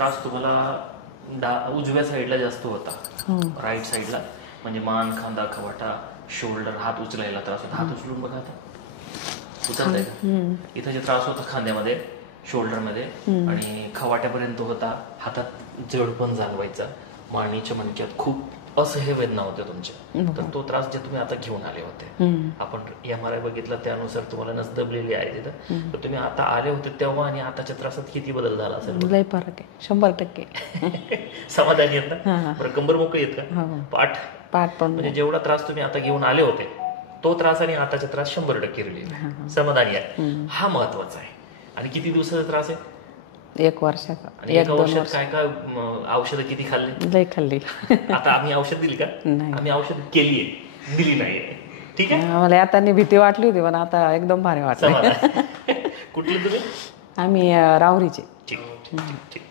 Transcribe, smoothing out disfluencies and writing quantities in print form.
त्रास तुम्हाला उजव्या साईडला जास्त होता, राईट साईडला, म्हणजे मान, खांदा, खवाटा, शोल्डर, हात उचलायला त्रास होता. हात उचलून बघा आता, उचलत आहे का? इथं जे त्रास होता खांद्यामध्ये, शोल्डरमध्ये आणि खवाट्यापर्यंत होता, हातात जड पण जाणवायचा, मानेच्या मणक्यात खूप असह्य वेदना होत्या तुमच्या. तर तो त्रास जे तुम्ही आता घेऊन आले होते, आपण MRI बघितला त्यानुसार तुम्हाला नस दबलेली आहे तिथं, तर तुम्ही आता आले होते तेव्हा आणि आताच्या त्रासात किती बदल झाला असेल? लय फरक आहे, 100%. समाधानी येत ना? बरं, कंबर मोकळी येत का? पाठ पण म्हणजे जेवढा त्रास तुम्ही आता घेऊन आले होते तो त्रास आणि आताचा त्रास 100% रिलीज, समाधानी आहे. हा महत्वाचा आहे. आणि किती दिवसाचा त्रास आहे? 1 वर्षाचा. आणि एका वर्षात काय काय औषधं किती खाल्ली? लय खाल्ली. आता आम्ही औषध दिली का? आम्ही औषध केली आहे, दिली नाहीये. ठीक आहे. मला आता भीती वाटली होती, पण आता एकदम भारी वाटलं. कुठली तुम्ही? आम्ही राहुरीचे. ठीक ठीक ठीक.